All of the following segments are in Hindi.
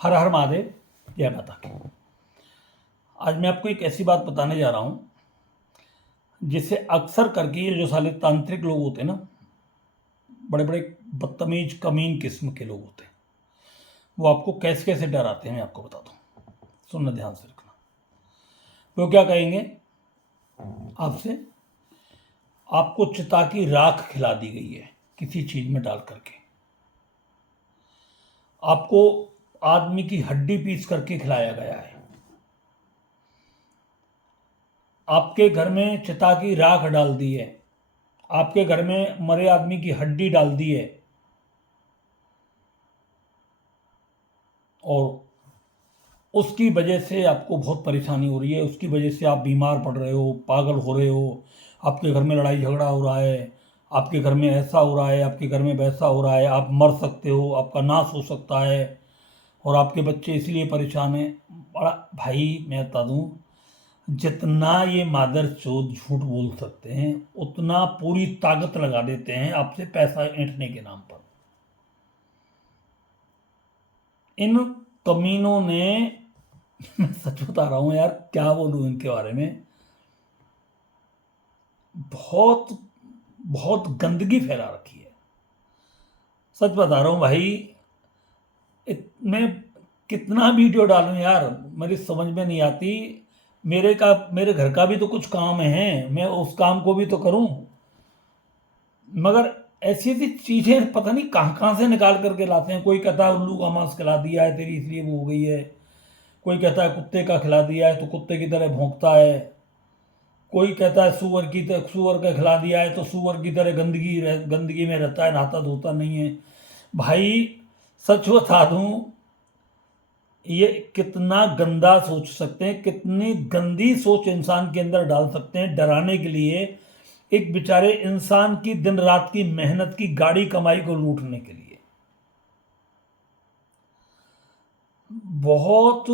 हर हर महादेव, जय माता की। आज मैं आपको एक ऐसी बात बताने जा रहा हूँ जिसे अक्सर करके ये जो साले तांत्रिक लोग होते हैं ना, बड़े बड़े बदतमीज कमीन किस्म के लोग होते हैं, वो आपको कैसे कैसे डराते हैं मैं आपको बताता हूँ। सुनना ध्यान से रखना। वो क्या कहेंगे आपसे, आपको चिता की राख खिला दी गई है किसी चीज में डाल करके, आपको आदमी की हड्डी पीस करके खिलाया गया है, आपके घर में चिता की राख डाल दी है, आपके घर में मरे आदमी की हड्डी डाल दी है, और उसकी वजह से आपको बहुत परेशानी हो रही है, उसकी वजह से आप बीमार पड़ रहे हो, पागल हो रहे हो, आपके घर में लड़ाई झगड़ा हो रहा है, आपके घर में ऐसा हो रहा है, आपके घर में वैसा हो रहा है, आप मर सकते हो, आपका नाश हो सकता है, और आपके बच्चे इसलिए परेशान हैं। बड़ा भाई मैं बता दूं, जितना ये मादर चोद झूठ बोल सकते हैं उतना पूरी ताकत लगा देते हैं आपसे पैसा ऐंठने के नाम पर। इन कमीनों ने मैं सच बता रहा हूं यार, क्या बोलूं इनके बारे में, बहुत बहुत गंदगी फैला रखी है। सच बता रहा हूं भाई, मैं कितना वीडियो डालूं यार, मेरी समझ में नहीं आती। मेरे घर का भी तो कुछ काम है, मैं उस काम को भी तो करूं, मगर ऐसी ऐसी चीजें पता नहीं कहां कहां से निकाल करके लाते हैं। कोई कहता है उल्लू का मांस खिला दिया है तेरी इसलिए वो हो गई है, कोई कहता है कुत्ते का खिला दिया है तो कुत्ते की तरह भौंकता है, कोई कहता है सुअर का खिला दिया है तो सुअर की तरह गंदगी में रहता है, नहाता धोता नहीं है। भाई सच बता दूं, ये कितना गंदा सोच सकते हैं, कितनी गंदी सोच इंसान के अंदर डाल सकते हैं डराने के लिए एक बेचारे इंसान की दिन रात की मेहनत की गाड़ी कमाई को लूटने के लिए। बहुत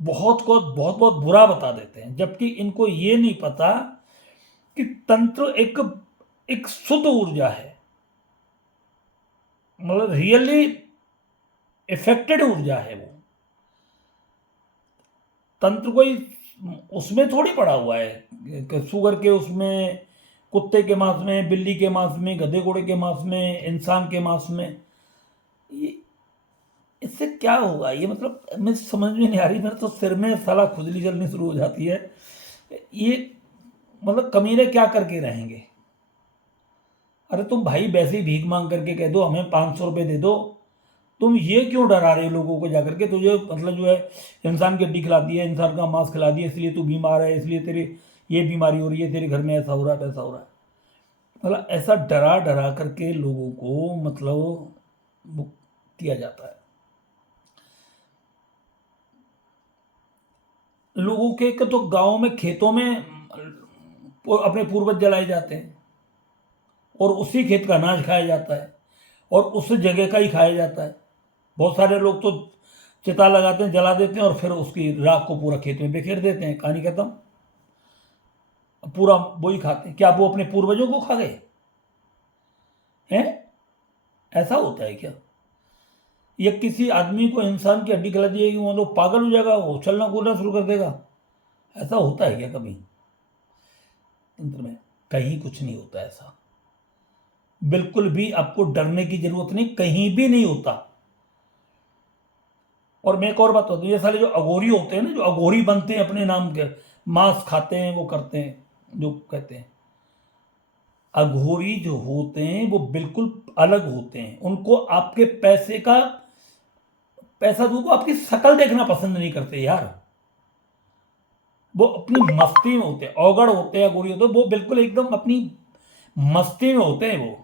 बहुत बहुत बुरा बता देते हैं, जबकि इनको ये नहीं पता कि तंत्र एक एक शुद्ध ऊर्जा है, मतलब रियली इफेक्टेड ऊर्जा है वो। तंत्र कोई उसमें थोड़ी पड़ा हुआ है कि शुगर के उसमें, कुत्ते के मांस में, बिल्ली के मांस में, गधे घोड़े के मांस में, इंसान के मांस में। ये इससे क्या होगा, ये मतलब मैं समझ में नहीं आ रही, मेरे तो सिर में साला खुजली चलनी शुरू हो जाती है। ये मतलब कमीने क्या करके रहेंगे। अरे तुम भाई वैसे ही भीख मांग करके कह दो हमें 500 रुपये दे दो, तुम ये क्यों डरा रहे हो लोगों को जाकर के, तुझे मतलब जो है इंसान की हड्डी खिला दी है, इंसान का मांस खिला दिया, इसलिए तू बीमार है, इसलिए तेरी ये बीमारी हो रही है, तेरे घर में ऐसा हो रहा है वैसा हो रहा है। मतलब ऐसा डरा डरा करके लोगों को मतलब वो किया जाता है। लोगों के तो गांव में खेतों में अपने पूर्वज जलाए जाते हैं, और उसी खेत का अनाज खाया जाता है, और उस जगह का ही खाया जाता है। बहुत सारे लोग तो चिता लगाते हैं, जला देते हैं, और फिर उसकी राख को पूरा खेत में बिखेर देते हैं, कहानी खत्म। पूरा वही खाते हैं। क्या वो अपने पूर्वजों को खा गए हैं? ऐसा होता है क्या? या किसी आदमी को इंसान की हड्डी खिला दी जाएगी, वो लोग पागल हो जाएगा, वो चलना कूदना शुरू कर देगा? ऐसा होता है क्या कभी तंत्र में? कहीं कुछ नहीं होता ऐसा, बिल्कुल भी आपको डरने की जरूरत नहीं, कहीं भी नहीं होता। और मैं एक और बात बताऊँ, ये सारे जो अघोरी होते हैं ना, जो अघोरी बनते हैं अपने नाम के, मांस खाते हैं, वो करते हैं जो कहते हैं, अघोरी जो होते हैं वो बिल्कुल अलग होते हैं। उनको आपके पैसा दो, वो आपकी शक्ल देखना पसंद नहीं करते यार। वो अपनी मस्ती में होते हैं, अवगढ़ होते हैं, अघोरी होते हैं, वो बिल्कुल एकदम अपनी मस्ती में होते हैं। वो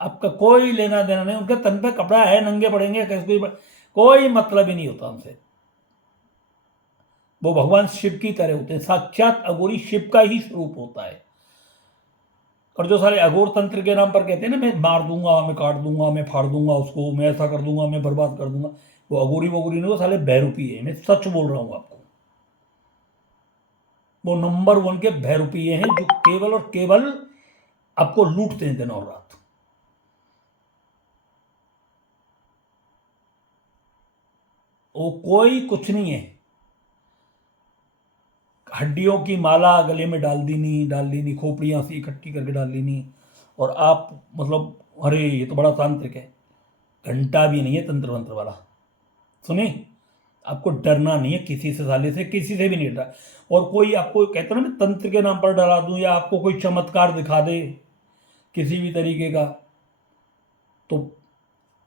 आपका कोई लेना देना नहीं, उनके तन पे कपड़ा है, नंगे पड़ेंगे कैसे, कोई मतलब ही नहीं होता उनसे। वो भगवान शिव की तरह होते हैं, साक्षात अघोरी शिव का ही स्वरूप होता है। और जो सारे अघोर तंत्र के नाम पर कहते हैं ना, मैं मार दूंगा, मैं काट दूंगा, मैं फाड़ दूंगा उसको, मैं ऐसा कर दूंगा, मैं बर्बाद कर दूंगा, वो अघोरी वगोरी नहीं, वो साले बहरूपी है। मैं सच बोल रहा हूं आपको, वो नंबर वन के बहरूपी हैं, जो केवल और केवल आपको लूटते हैं दिन और रात। वो कोई कुछ नहीं है। हड्डियों की माला गले में डाल दी नहीं, खोपड़ियाँ सी इकट्ठी करके डाल दी नहीं, और आप मतलब अरे ये तो बड़ा तांत्रिक है। घंटा भी नहीं है तंत्र मंत्र वाला। सुने, आपको डरना नहीं है किसी से, साले से, किसी से भी नहीं डरना। और कोई आपको कहता ना मैं तंत्र के नाम पर डरा दूं, या आपको कोई चमत्कार दिखा दे किसी भी तरीके का, तो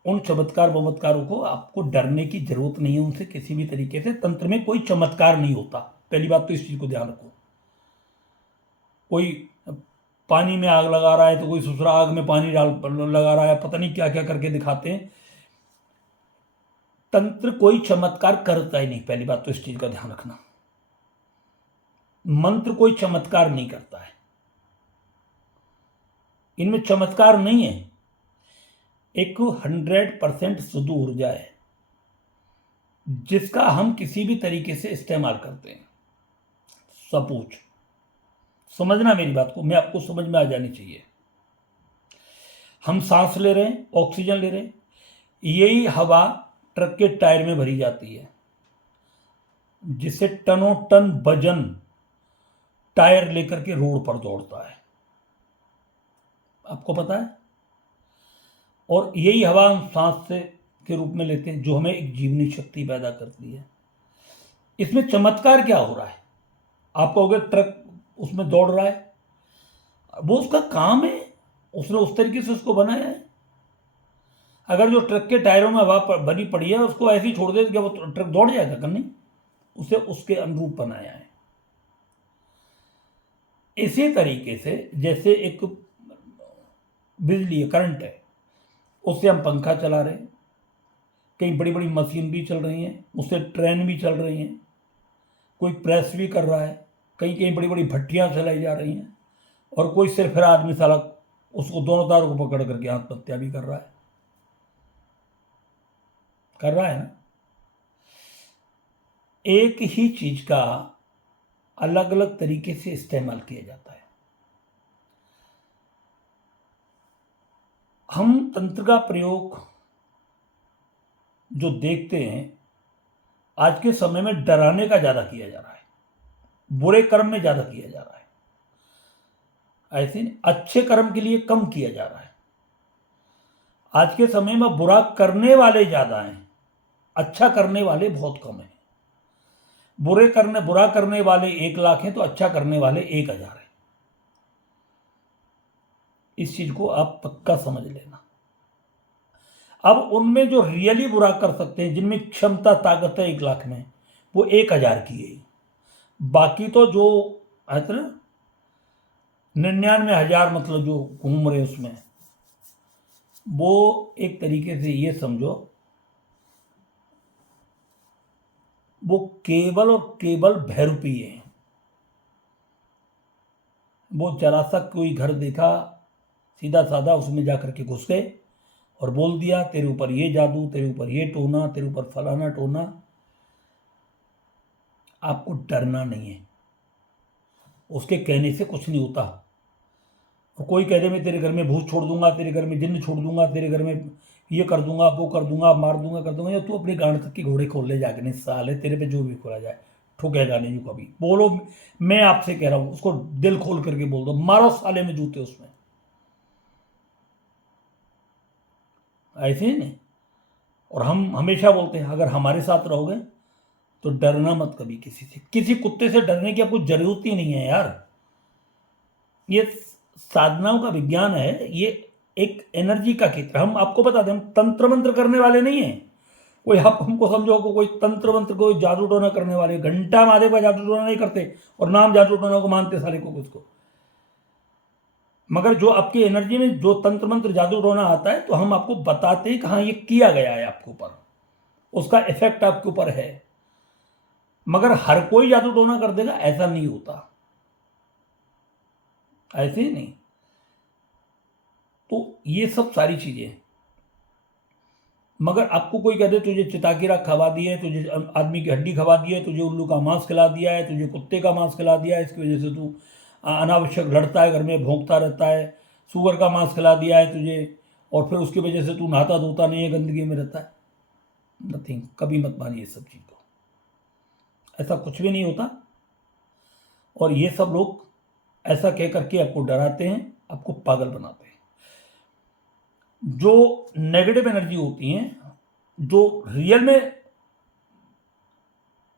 उन चमत्कार बमत्कारों को आपको डरने की जरूरत नहीं है उनसे किसी भी तरीके से। तंत्र में कोई चमत्कार नहीं होता, पहली बात तो इस चीज को ध्यान रखो। कोई पानी में आग लगा रहा है तो कोई दूसरा आग में पानी डाल लगा रहा है, पता नहीं क्या क्या करके दिखाते हैं। तंत्र कोई चमत्कार करता ही नहीं, पहली बात तो इस चीज का ध्यान रखना। मंत्र कोई चमत्कार नहीं करता है, इनमें चमत्कार नहीं है। एक 100% शुद्ध ऊर्जा है जिसका हम किसी भी तरीके से इस्तेमाल करते हैं। सपूछ समझना मेरी बात को, मैं आपको समझ में आ जानी चाहिए। हम सांस ले रहे हैं, ऑक्सीजन ले रहे हैं, यही हवा ट्रक के टायर में भरी जाती है, जिससे टनों टन वजन टायर लेकर के रोड पर दौड़ता है, आपको पता है। और यही हवा हम सांस से के रूप में लेते हैं, जो हमें एक जीवनी शक्ति पैदा करती है। इसमें चमत्कार क्या हो रहा है? आप कहोगे ट्रक उसमें दौड़ रहा है, वो उसका काम है, उसने उस तरीके से उसको बनाया है। अगर जो ट्रक के टायरों में हवा भरी पड़ी है उसको ऐसे ही छोड़ दे, क्या वो ट्रक दौड़ जाएगा? कर नहीं, उसे उसके अनुरूप बनाया है। इसी तरीके से जैसे एक बिजली है, करंट है, उससे हम पंखा चला रहे हैं, कई बड़ी बड़ी मशीन भी चल रही हैं, उससे ट्रेन भी चल रही हैं, कोई प्रेस भी कर रहा है, कई कई बड़ी बड़ी भट्टियाँ चलाई जा रही हैं, और कोई सिर्फ आदमी साला उसको दोनों तारों को पकड़ करके आत्महत्या भी कर रहा है ना। एक ही चीज का अलग अलग तरीके से इस्तेमाल किया जाता है। हम तंत्र का प्रयोग जो देखते हैं आज के समय में डराने का ज्यादा किया जा रहा है, बुरे कर्म में ज्यादा किया जा रहा है, ऐसे नहीं, अच्छे कर्म के लिए कम किया जा रहा है। आज के समय में बुरा करने वाले ज्यादा हैं, अच्छा करने वाले बहुत कम हैं। बुरा करने वाले 1 लाख हैं तो अच्छा करने वाले 1,000 हैं। इस चीज को आप पक्का समझ लेना। अब उनमें जो रियली बुरा कर सकते हैं, जिनमें क्षमता ताकत है 1 लाख में, वो 1,000 की है। बाकी तो जो है ना 99,000 मतलब जो घूम रहे उसमें, वो एक तरीके से ये समझो वो केवल और केवल भैरूपी है। वो जरा सा कोई घर देखा सीधा साधा, उसमें जाकर के घुस गए और बोल दिया तेरे ऊपर ये जादू, तेरे ऊपर ये टोना, तेरे ऊपर फलाना टोना। आपको डरना नहीं है, उसके कहने से कुछ नहीं होता। और कोई कह दे मैं तेरे घर में भूत छोड़ दूंगा, तेरे घर में जिन्न छोड़ दूंगा, तेरे घर में ये कर दूंगा, वो कर दूंगा, मार दूंगा, कर दूंगा, या तू अपनी गांड तक के घोड़े खोल ले जाके, नहीं साले तेरे पे जो भी खोला जाए ठुकेगा नहीं। जो कभी बोलो, मैं आपसे कह रहा हूं, उसको दिल खोल करके बोल दो, मारो साले में जूते उसमें, ऐसे ही नहीं। और हम हमेशा बोलते हैं अगर हमारे साथ रहोगे तो डरना मत कभी किसी से। किसी कुत्ते से डरने की आपको जरूरत ही नहीं है यार। ये साधनाओं का विज्ञान है, ये एक एनर्जी का क्षेत्र। हम आपको बता दें, हम तंत्र मंत्र करने वाले नहीं हैं। कोई आप हमको समझो को कोई तंत्र मंत्र, कोई जादू टोना करने वाले, घंटा महादेव का जादू टोना नहीं करते और नाम जादू टोना को मानते सारे को उसको। मगर जो आपकी एनर्जी में जो तंत्र मंत्र जादू टोना आता है, तो हम आपको बताते हैं कि हाँ ये किया गया है आपके ऊपर, उसका इफेक्ट आपके ऊपर है। मगर हर कोई जादू टोना कर देगा ऐसा नहीं होता, ऐसे ही नहीं। तो ये सब सारी चीजें, मगर आपको कोई कह दे तुझे चिता की राख खवा दी है, तुझे आदमी की हड्डी खवा दी है, तुझे उल्लू का मांस खिला दिया है, तुझे कुत्ते का मांस खिला दिया है, इसकी वजह से तू अनावश्यक लड़ता है, घर में भौंकता रहता है, सुअर का मांस खिला दिया है तुझे, और फिर उसकी वजह से तू नहाता धोता नहीं है, गंदगी में रहता है। नथिंग, कभी मत मानिए इस सब चीज़ को, ऐसा कुछ भी नहीं होता। और ये सब लोग ऐसा कह करके आपको डराते हैं, आपको पागल बनाते हैं। जो नेगेटिव एनर्जी होती हैं, जो रियल में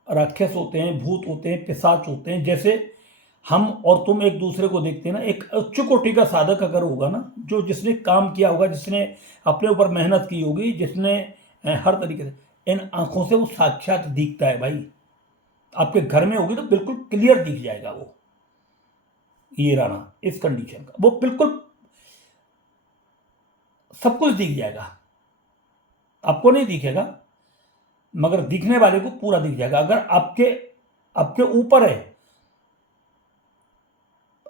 राक्षस होते हैं, भूत होते हैं, पिशाच होते हैं, जैसे हम और तुम एक दूसरे को देखते हैं ना, एक उच्च कोटि का साधक अगर होगा ना, जो जिसने काम किया होगा, जिसने अपने ऊपर मेहनत की होगी, जिसने हर तरीके से, इन आंखों से वो साक्षात दिखता है भाई। आपके घर में होगी तो बिल्कुल क्लियर दिख जाएगा वो, ये राणा इस कंडीशन का, वो बिल्कुल सब कुछ दिख जाएगा। आपको नहीं दिखेगा, मगर दिखने वाले को पूरा दिख जाएगा। अगर आपके आपके ऊपर है,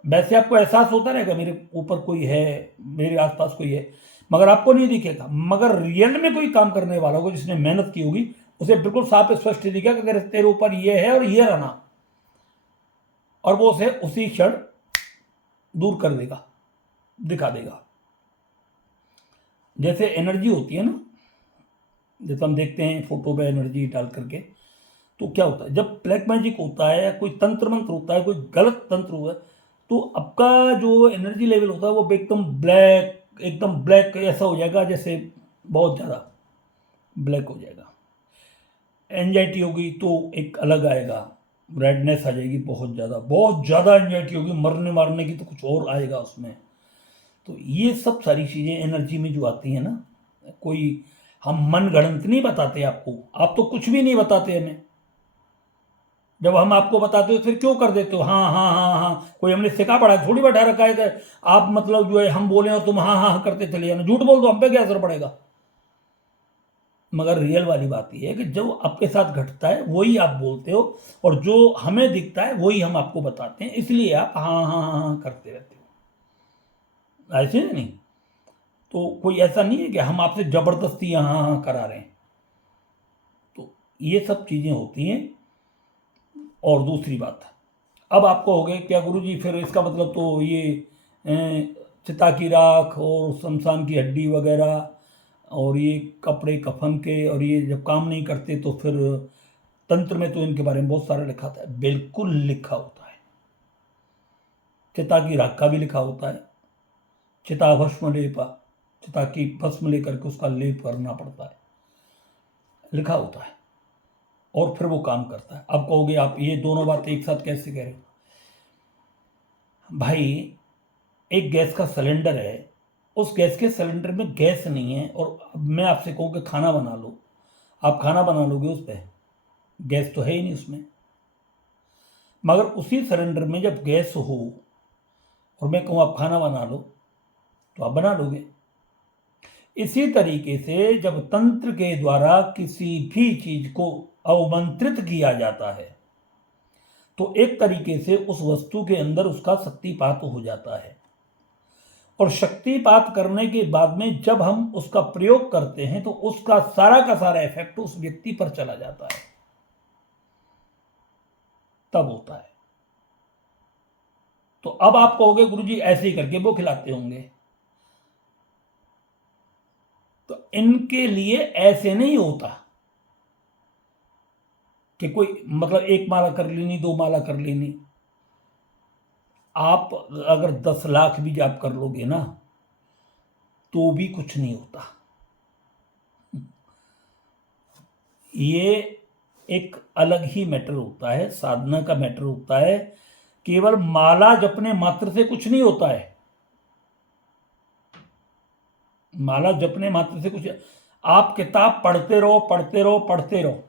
वैसे आपको एहसास होता रहेगा मेरे ऊपर कोई है, मेरे आसपास कोई है, मगर आपको नहीं दिखेगा। मगर रियल में कोई काम करने वाला होगा, जिसने मेहनत की होगी, उसे बिल्कुल साफ स्पष्ट दिखेगा कि तेरे ऊपर ये है और ये रहना, और वो उसे उसी क्षण दूर कर देगा, दिखा देगा। जैसे एनर्जी होती है ना, जैसे हम देखते हैं फोटो पे एनर्जी डाल करके, तो क्या होता है जब ब्लैक मैजिक होता है, या कोई तंत्र मंत्र होता है, कोई गलत तंत्र हुआ है, तो आपका जो एनर्जी लेवल होता है वो एकदम ब्लैक ऐसा हो जाएगा, जैसे बहुत ज़्यादा ब्लैक हो जाएगा। एंजाइटी होगी तो एक अलग आएगा, रेडनेस आ जाएगी, बहुत ज़्यादा एंजाइटी होगी, मरने मारने की, तो कुछ और आएगा उसमें। तो ये सब सारी चीज़ें एनर्जी में जो आती हैं ना, कोई हम मन गढ़ंत नहीं बताते आपको, आप तो कुछ भी नहीं बताते हमें। जब हम आपको बताते हो फिर क्यों कर देते हो हाँ हाँ हाँ हाँ, कोई हमने सिखा पड़ा थोड़ी बैठा रखा है कि आप मतलब जो है हम बोले और तुम हाँ हाँ हाँ करते चले जाना। झूठ बोल दो, हम पे क्या असर पड़ेगा। मगर रियल वाली बात यह है कि जो आपके साथ घटता है वही आप बोलते हो, और जो हमें दिखता है वही हम आपको बताते हैं, इसलिए आप हाँ हाँ हाँ हाँ करते रहते हो। ऐसे नहीं, तो कोई ऐसा नहीं है कि हम आपसे जबरदस्ती हाँ हाँ हाँ करा रहे हैं। तो ये सब चीज़ें होती हैं। और दूसरी बात, अब आपको हो गए क्या गुरुजी, फिर इसका मतलब तो ये चिता की राख और शमशान की हड्डी वगैरह और ये कपड़े कफन के, और ये जब काम नहीं करते तो फिर तंत्र में तो इनके बारे में बहुत सारा लिखा था। बिल्कुल लिखा होता है, चिता की राख का भी लिखा होता है। चिता भस्म लेपा, चिता की भस्म लेकर के उसका लेप करना पड़ता है, लिखा होता है, और फिर वो काम करता है। अब कहोगे आप ये दोनों बातें एक साथ कैसे कह रहे हो भाई। एक गैस का सिलेंडर है, उस गैस के सिलेंडर में गैस नहीं है, और मैं आपसे कहूँ कि खाना बना लो, आप खाना बना लोगे उस पर, गैस तो है ही नहीं उसमें। मगर उसी सिलेंडर में जब गैस हो और मैं कहूँ आप खाना बना लो, तो आप बना लोगे। इसी तरीके से जब तंत्र के द्वारा किसी भी चीज को अवमंत्रित किया जाता है, तो एक तरीके से उस वस्तु के अंदर उसका शक्तिपात हो जाता है, और शक्तिपात करने के बाद में जब हम उसका प्रयोग करते हैं तो उसका सारा का सारा इफेक्ट उस व्यक्ति पर चला जाता है, तब होता है। तो अब आप कहोगे गुरुजी ऐसे ही करके वो खिलाते होंगे, तो इनके लिए ऐसे नहीं होता कि कोई मतलब एक माला कर लेनी, दो माला कर लेनी। आप अगर 10 लाख भी जाप कर लोगे ना, तो भी कुछ नहीं होता। ये एक अलग ही मैटर होता है, साधना का मैटर होता है। केवल माला जपने मात्र से कुछ नहीं होता है, माला जपने मात्र से कुछ, आप किताब पढ़ते रहो पढ़ते रहो पढ़ते रहो,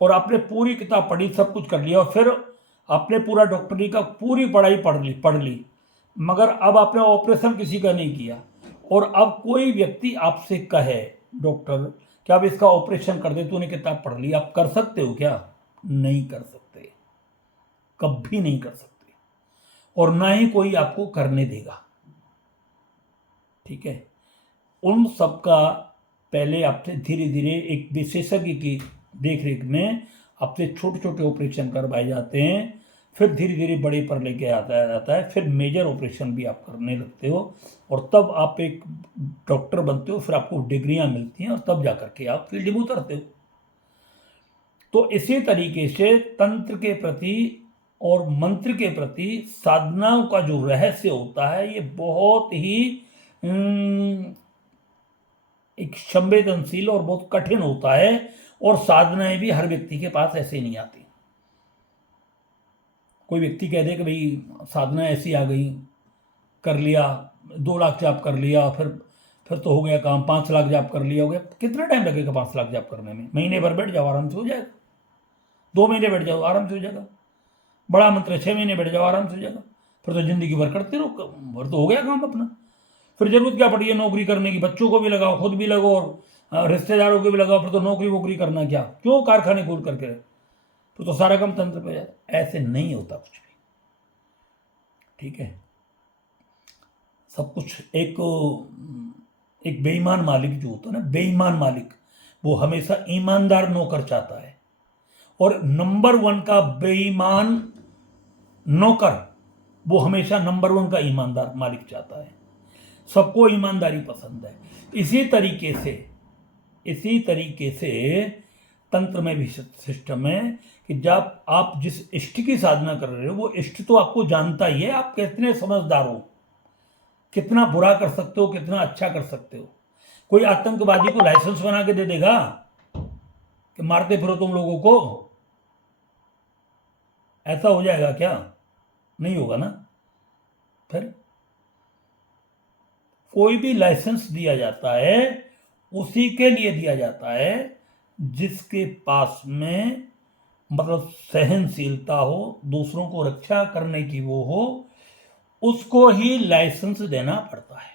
और आपने पूरी किताब पढ़ी, सब कुछ कर लिया, और फिर आपने पूरा डॉक्टरी का पूरी पढ़ाई पढ़ ली, मगर अब आपने ऑपरेशन किसी का नहीं किया, और अब कोई व्यक्ति आपसे कहे डॉक्टर कि आप इसका ऑपरेशन कर दे, तूने किताब पढ़ ली, आप कर सकते हो क्या? नहीं कर सकते, कभी नहीं कर सकते, और ना ही कोई आपको करने देगा। ठीक है, उन सब का पहले आपसे धीरे धीरे एक विशेषज्ञ की देखरेख में आपसे छोटे छोटे ऑपरेशन करवाए जाते हैं, फिर धीरे धीरे बड़े पर लेके आता है, फिर मेजर ऑपरेशन भी आप करने लगते हो, और तब आप एक डॉक्टर बनते हो, फिर आपको डिग्रियां मिलती हैं, और तब जाकर के आप फील्ड में उतरते हो। तो इसी तरीके से तंत्र के प्रति और मंत्र के प्रति साधनाओं का जो रहस्य होता है, ये बहुत ही एक संवेदनशील और बहुत कठिन होता है, और साधनाएं भी हर व्यक्ति के पास ऐसे नहीं आती। कोई व्यक्ति कह दे कि भाई साधना ऐसी आ गई, कर लिया, 2 लाख जाप कर लिया, फिर तो हो गया काम, 5 लाख जाप कर लिया, हो गया। कितना टाइम लगेगा 5 लाख जाप करने में? महीने भर बैठ जाओ, आराम से हो जाएगा। 2 महीने बैठ जाओ, आराम से हो जाएगा। बड़ा मंत्र 6 महीने बैठ जाओ, आराम से हो जाएगा। फिर तो जिंदगी भर करते रहो, भर तो हो गया काम अपना। फिर जरूरत क्या पड़ी है नौकरी करने की? बच्चों को भी लगाओ, खुद भी लगाओ, और रिश्तेदारों को भी लगाओ, फिर तो नौकरी वोकरी करना क्या? क्यों कारखाने खोल करके? तो सारा काम तंत्र पे जाए। ऐसे नहीं होता कुछ भी, ठीक है। सब कुछ एक बेईमान मालिक जो होता है ना, बेईमान मालिक, वो हमेशा ईमानदार नौकर चाहता है, और नंबर 1 का बेईमान नौकर वो हमेशा नंबर 1 का ईमानदार मालिक चाहता है। सबको ईमानदारी पसंद है। इसी तरीके से तंत्र में भी सिस्टम है कि जब आप जिस इष्ट की साधना कर रहे हो, वो इष्ट तो आपको जानता ही है, आप कितने समझदार हो, कितना बुरा कर सकते हो, कितना अच्छा कर सकते हो। कोई आतंकवादी को लाइसेंस बना के दे देगा कि मारते फिरो तुम लोगों को? ऐसा हो जाएगा क्या? नहीं होगा ना। फिर कोई भी लाइसेंस दिया जाता है, उसी के लिए दिया जाता है जिसके पास में मतलब सहनशीलता हो, दूसरों को रक्षा करने की वो हो, उसको ही लाइसेंस देना पड़ता है,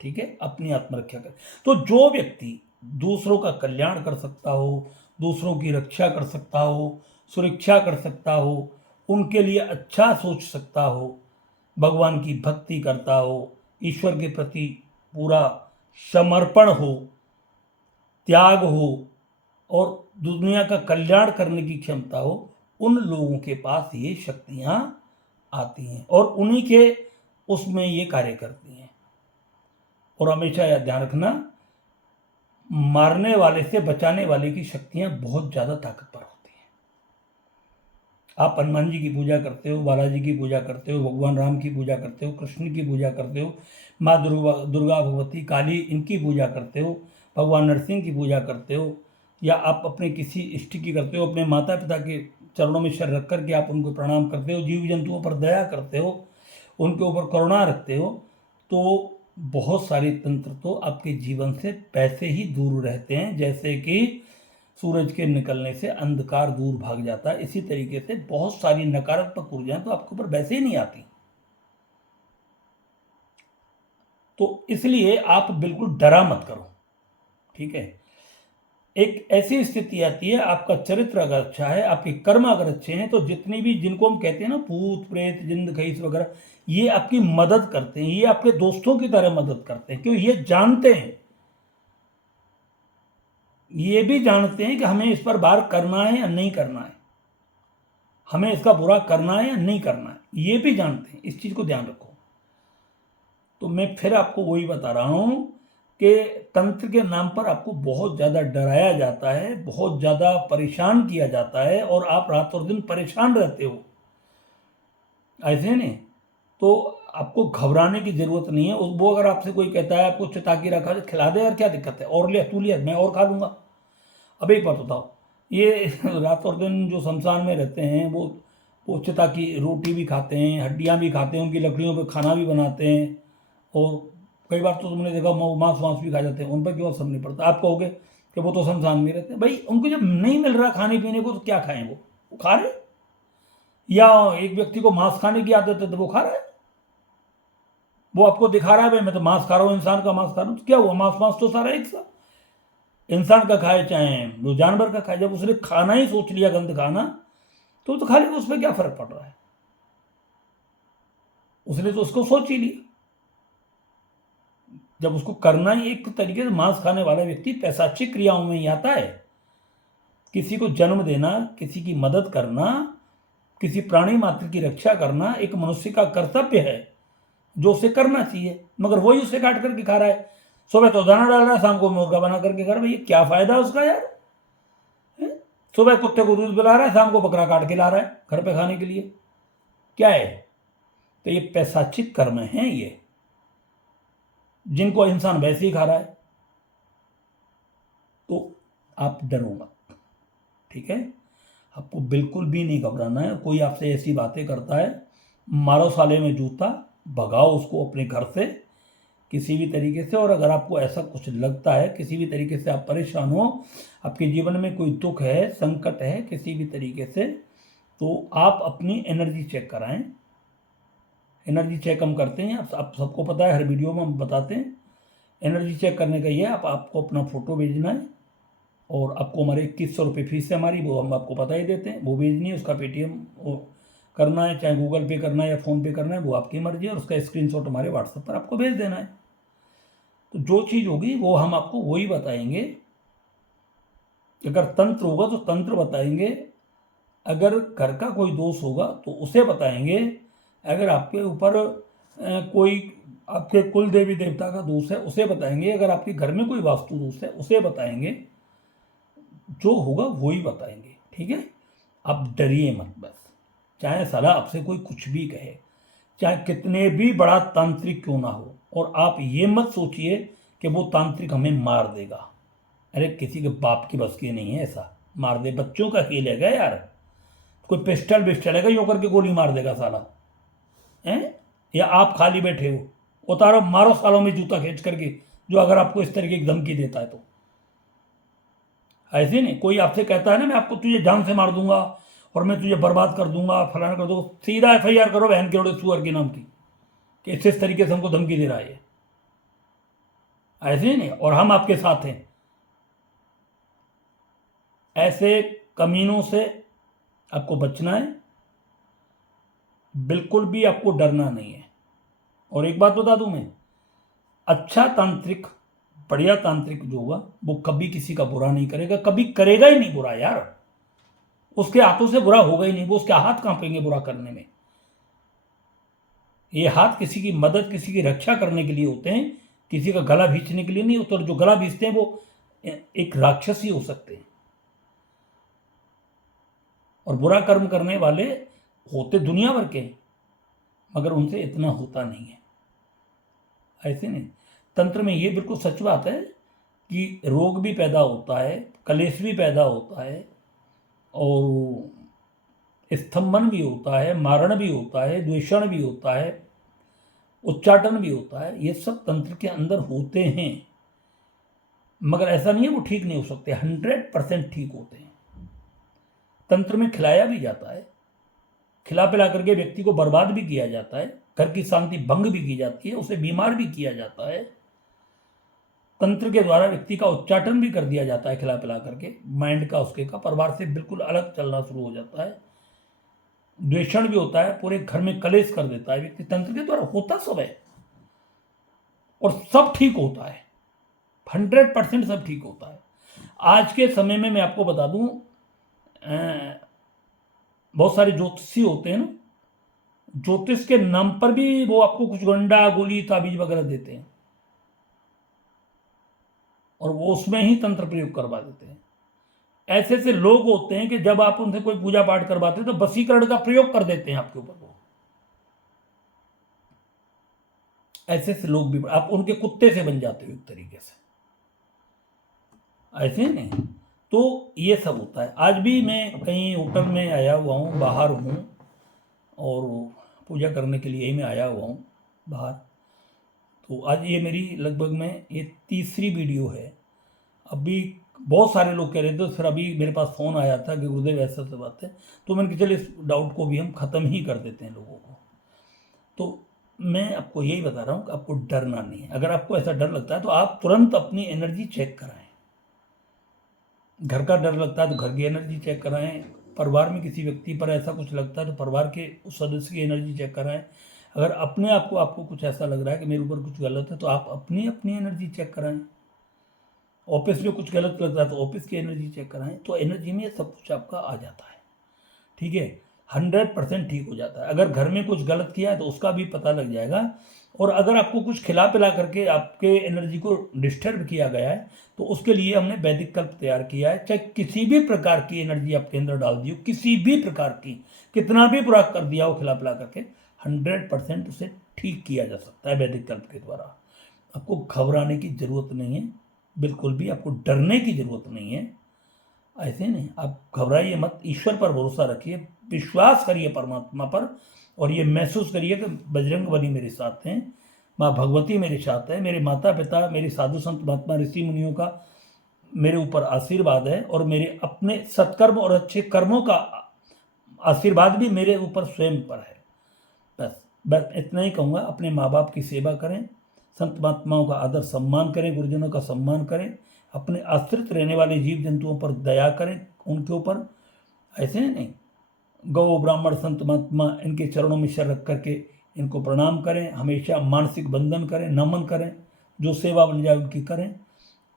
ठीक है, अपनी आत्मरक्षा कर। तो जो व्यक्ति दूसरों का कल्याण कर सकता हो, दूसरों की रक्षा कर सकता हो, सुरक्षा कर सकता हो, उनके लिए अच्छा सोच सकता हो, भगवान की भक्ति करता हो, ईश्वर के प्रति पूरा समर्पण हो, त्याग हो, और दुनिया का कल्याण करने की क्षमता हो, उन लोगों के पास ये शक्तियां आती हैं, और उन्हीं के उसमें ये कार्य करती हैं। और हमेशा यह ध्यान रखना, मारने वाले से बचाने वाले की शक्तियां बहुत ज्यादा ताकतवर होती हैं। आप हनुमान जी की पूजा करते हो, बालाजी की पूजा करते हो, भगवान राम की पूजा करते हो, कृष्ण की पूजा करते हो, माँ दुर्गा भगवती काली इनकी पूजा करते हो, भगवान नरसिंह की पूजा करते हो, या आप अपने किसी इष्ट की करते हो, अपने माता पिता के चरणों में सिर रख करके आप उनको प्रणाम करते हो, जीव जंतुओं पर दया करते हो, उनके ऊपर करुणा रखते हो, तो बहुत सारे तंत्र तो आपके जीवन से पैसे ही दूर रहते हैं। जैसे कि सूरज के निकलने से अंधकार दूर भाग जाता है, इसी तरीके से बहुत सारी नकारात्मक ऊर्जाएं तो आपके ऊपर वैसे ही नहीं आती। तो इसलिए आप बिल्कुल डरा मत करो, ठीक है। एक ऐसी स्थिति आती है, आपका चरित्र अगर अच्छा है, आपके कर्म अगर अच्छे हैं, तो जितनी भी जिनको हम कहते हैं ना भूत प्रेत जिंद खईस वगैरह, ये आपकी मदद करते हैं, ये आपके दोस्तों की तरह मदद करते हैं, क्यों? ये जानते हैं, ये भी जानते हैं कि हमें इस पर वार करना है या नहीं करना है, हमें इसका बुरा करना है या नहीं करना है, ये भी जानते हैं। इस चीज को ध्यान रखो। तो मैं फिर आपको वही बता रहा हूं कि तंत्र के नाम पर आपको बहुत ज़्यादा डराया जाता है, बहुत ज़्यादा परेशान किया जाता है, और आप रात और दिन परेशान रहते हो, ऐसे नहीं। तो आपको घबराने की ज़रूरत नहीं है। वो अगर आपसे कोई कहता है आपको चटाकी रखा है, खिला दे यार, क्या दिक्कत है, और ले तू लिया, मैं और खा लूँगा। अब एक बात बताओ, ये रात और दिन जो शमशान में रहते हैं, वो चिता की रोटी भी खाते हैं, हड्डियाँ भी खाते हैं, उनकी लकड़ियों पे खाना भी बनाते हैं, और कई बार तो तुमने देखा मांस वांस भी खा जाते हैं, उन पर क्यों असर नहीं पड़ता? आप कहोगे कि वो तो शमशान में रहते हैं। भाई उनको जब नहीं मिल रहा खाने पीने को, तो क्या खाएं? वो खा रहे। या एक व्यक्ति को मांस खाने की आदत है तो वो खा रहा है, वो आपको दिखा रहा है भाई मैं तो मांस खा रहा हूँ, इंसान का मांस खा रहा हूँ, तो क्या हुआ? मांस मांस तो सारा एक सा, इंसान का खाए चाहे वो जानवर का खाए, जब उसने खाना ही सोच लिया गंद खाना, तो खा लेगा, उस पर क्या फर्क पड़ रहा है? उसने तो उसको सोच ही लिया। जब उसको करना ही एक तरीके से, मांस खाने वाला व्यक्ति पैशाचिक क्रियाओं में ही आता है, किसी को जन्म देना, किसी की मदद करना, किसी प्राणी मात्र की रक्षा करना एक मनुष्य का कर्तव्य है जो उसे करना चाहिए, मगर वही उसे काट करके खा रहा है। सुबह तो दाना डाल रहा है, शाम को मुर्गा बना करके खा रहा है। भैया क्या फायदा है उसका यार? सुबह कुत्ते को दूध पिला रहा है, शाम को बकरा काट के ला रहा है घर पे खाने के लिए। क्या है? तो ये पैशाचिक कर्म हैं ये, जिनको इंसान वैसे ही खा रहा है। तो आप डरो मत, ठीक है? आपको बिल्कुल भी नहीं घबराना है। कोई आपसे ऐसी बातें करता है, मारो साले में जूता, भगाओ उसको अपने घर से किसी भी तरीके से। और अगर आपको ऐसा कुछ लगता है, किसी भी तरीके से आप परेशान हो, आपके जीवन में कोई दुख है, संकट है किसी भी तरीके से, तो आप अपनी एनर्जी चेक कराएं। एनर्जी चेक हम करते हैं, आप सबको पता है, हर वीडियो में हम बताते हैं। एनर्जी चेक करने का ये है, आपको अपना फ़ोटो भेजना है और आपको हमारे 2100 रुपये फीस है हमारी, वो हम आपको बता ही देते हैं। वो भेजनी है, उसका पेटीएम करना है, चाहे गूगल पे करना है या फ़ोन पे करना है, वो आपकी मर्जी है। और उसका स्क्रीनशॉट हमारे व्हाट्सएप पर आपको भेज देना है। तो जो चीज़ होगी वो हम आपको वही बताएंगे। अगर तंत्र होगा तो तंत्र बताएंगे, अगर घर का कोई दोष होगा तो उसे बताएंगे, अगर आपके ऊपर कोई आपके कुल देवी देवता का दोष है उसे बताएंगे, अगर आपके घर में कोई वास्तु दोष है उसे बताएंगे। जो होगा वही बताएंगे, ठीक है? आप डरिए मत बस। चाहे साला आपसे कोई कुछ भी कहे, चाहे कितने भी बड़ा तांत्रिक क्यों ना हो, और आप ये मत सोचिए कि वो तांत्रिक हमें मार देगा। अरे किसी के बाप की बस की नहीं है ऐसा मार दे। बच्चों का खेल है यार, कोई पिस्टल विस्टल है यो करके गोली मार देगा साला हैं? या आप खाली बैठे हो, उतारो मारो सालों में जूता खींच करके, जो अगर आपको इस तरीके की धमकी देता है तो। ऐसे नहीं कोई आपसे कहता है ना मैं आपको तुझे जान से मार दूंगा और मैं तुझे बर्बाद कर दूंगा, फलाना कर दूंगा, सीधा FIR करो बहन के सुअर के नाम की, कि इस तरीके से हमको धमकी दे रहा है। ऐसे नहीं, और हम आपके साथ हैं। ऐसे कमीनों से आपको बचना है, बिल्कुल भी आपको डरना नहीं है। और एक बात बता दूं मैं, अच्छा तांत्रिक, बढ़िया तांत्रिक जो होगा वो कभी किसी का बुरा नहीं करेगा, कभी करेगा ही नहीं बुरा यार। उसके हाथों से बुरा होगा ही नहीं, वो उसके हाथ कांपेंगे बुरा करने में। ये हाथ किसी की मदद, किसी की रक्षा करने के लिए होते हैं, किसी का गला भींचने के लिए नहीं होते। और जो गला भींचते हैं वो एक राक्षस ही हो सकते हैं। और बुरा कर्म करने वाले होते दुनिया भर के, मगर उनसे इतना होता नहीं है। ऐसे नहीं, तंत्र में ये बिल्कुल सच बात है कि रोग भी पैदा होता है, कलेश भी पैदा होता है, और स्तंभन भी होता है, मारण भी होता है, द्वेषण भी होता है, उच्चाटन भी होता है। ये सब तंत्र के अंदर होते हैं, मगर ऐसा नहीं है वो ठीक नहीं हो सकते, 100% ठीक होते हैं। तंत्र में खिलाया भी जाता है, खिला पिला करके व्यक्ति को बर्बाद भी किया जाता है, घर की शांति भंग भी की जाती है, उसे बीमार भी किया जाता है। तंत्र के द्वारा व्यक्ति का उच्चाटन भी कर दिया जाता है, खिला पिला करके माइंड का उसके का परिवार से बिल्कुल अलग चलना शुरू हो जाता है। द्वेषण भी होता है, पूरे घर में कलेश कर देता है व्यक्ति। तंत्र के द्वारा होता सब है और सब ठीक होता है, 100% सब ठीक होता है। आज के समय में मैं आपको बता दूं, बहुत सारे ज्योतिषी होते हैं ना, ज्योतिष के नाम पर भी वो आपको कुछ गंडा गोली ताबीज वगैरह देते हैं और वो उसमें ही तंत्र प्रयोग करवा देते हैं। ऐसे ऐसे लोग होते हैं कि जब आप उनसे कोई पूजा पाठ करवाते हैं तो वशीकरण का प्रयोग कर देते हैं आपके ऊपर। वो ऐसे ऐसे लोग भी, आप उनके कुत्ते से बन जाते हो एक तरीके से। ऐसे नहीं, तो ये सब होता है। आज भी मैं कहीं होटल में आया हुआ हूँ, बाहर हूँ, और पूजा करने के लिए ही मैं आया हुआ हूँ बाहर। तो आज ये मेरी लगभग में ये तीसरी वीडियो है। अभी बहुत सारे लोग कह रहे थे, तो फिर अभी मेरे पास फ़ोन आया था कि गुरुदेव ऐसा से बात है, तो मैंने कहा चलिए इस डाउट को भी हम ख़त्म ही कर देते हैं लोगों को। तो मैं आपको यही बता रहा हूँ कि आपको डरना नहीं है। अगर आपको ऐसा डर लगता है तो आप तुरंत अपनी एनर्जी चेक कराएं। घर का डर लगता है तो घर की एनर्जी चेक कराएं। परिवार में किसी व्यक्ति पर ऐसा कुछ लगता है तो परिवार के उस सदस्य की एनर्जी चेक कराएं। अगर अपने आप को आपको कुछ ऐसा लग रहा है कि मेरे ऊपर कुछ गलत है तो आप अपनी अपनी एनर्जी चेक कराएं। ऑफिस में कुछ गलत लगता है तो ऑफिस की एनर्जी चेक कराएं, तो एनर्जी में सब कुछ आपका आ जाता है। ठीक है, 100% ठीक हो जाता है। अगर घर में कुछ गलत किया है तो उसका भी पता लग जाएगा, और अगर आपको कुछ खिला पिला करके आपके एनर्जी को डिस्टर्ब किया गया है तो उसके लिए हमने वैदिक कल्प तैयार किया है। चाहे किसी भी प्रकार की एनर्जी आपके अंदर डाल दी हो, किसी भी प्रकार की, कितना भी बुरा कर दिया हो खिला पिला करके, 100% उसे ठीक किया जा सकता है वैदिक कल्प के द्वारा। आपको घबराने की ज़रूरत नहीं है, बिल्कुल भी आपको डरने की ज़रूरत नहीं है। ऐसे नहीं, आप घबराइए मत, ईश्वर पर भरोसा रखिए, विश्वास करिए परमात्मा पर, और ये महसूस करिए कि बजरंग बली मेरे साथ हैं, माँ भगवती मेरे साथ है, मेरे माता पिता, मेरे साधु संत महात्मा ऋषि मुनियों का मेरे ऊपर आशीर्वाद है, और मेरे अपने सत्कर्म और अच्छे कर्मों का आशीर्वाद भी मेरे ऊपर स्वयं पर है। बस बस इतना ही कहूँगा। अपने माँ बाप की सेवा करें, संत महात्माओं का आदर सम्मान करें, गुरुजनों का सम्मान करें, अपने आश्रित रहने वाले जीव जंतुओं पर दया करें, उनके ऊपर ऐसे नहीं, गौ ब्राह्मण संत महात्मा इनके चरणों में सिर रख करके इनको प्रणाम करें, हमेशा मानसिक बंधन करें, नमन करें, जो सेवा बन जाए उनकी करें।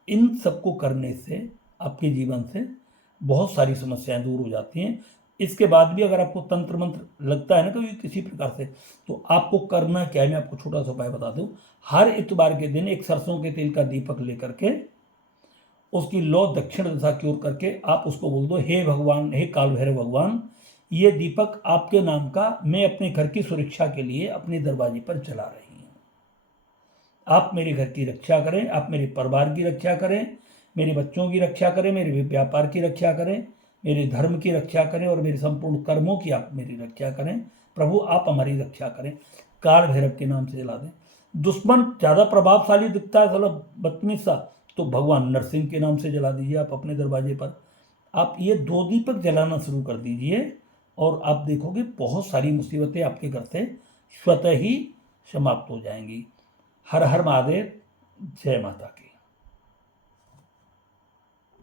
इन सबको करने से आपके जीवन से बहुत सारी समस्याएं दूर हो जाती हैं। इसके बाद भी अगर आपको तंत्र मंत्र लगता है ना कभी किसी प्रकार से, तो आपको करना क्या है, मैं आपको छोटा सा उपाय बता दूं। हर इतवार के दिन एक सरसों के तेल का दीपक लेकर के उसकी लौ दक्षिण दिशा की ओर करके आप उसको बोल दो, हे भगवान, हे काल भैरव भगवान, ये दीपक आपके नाम का मैं अपने घर की सुरक्षा के लिए अपने दरवाजे पर जला रही हूँ। आप मेरे घर की रक्षा करें, आप मेरे परिवार की रक्षा करें, मेरे बच्चों की रक्षा करें, मेरे व्यापार की रक्षा करें, मेरे धर्म की रक्षा करें, और मेरे संपूर्ण कर्मों की आप मेरी रक्षा करें। प्रभु आप हमारी रक्षा करें, काल भैरव के नाम से जला दें। दुश्मन ज़्यादा प्रभावशाली दिखता है, साला बदतमीज सा, तो भगवान नरसिंह के नाम से जला दीजिए आप अपने दरवाजे पर। आप ये 2 दीपक जलाना शुरू कर दीजिए, और आप देखोगे बहुत सारी मुसीबतें आपके घर से स्वतः ही समाप्त हो जाएंगी। हर हर महादेव, जय माता की।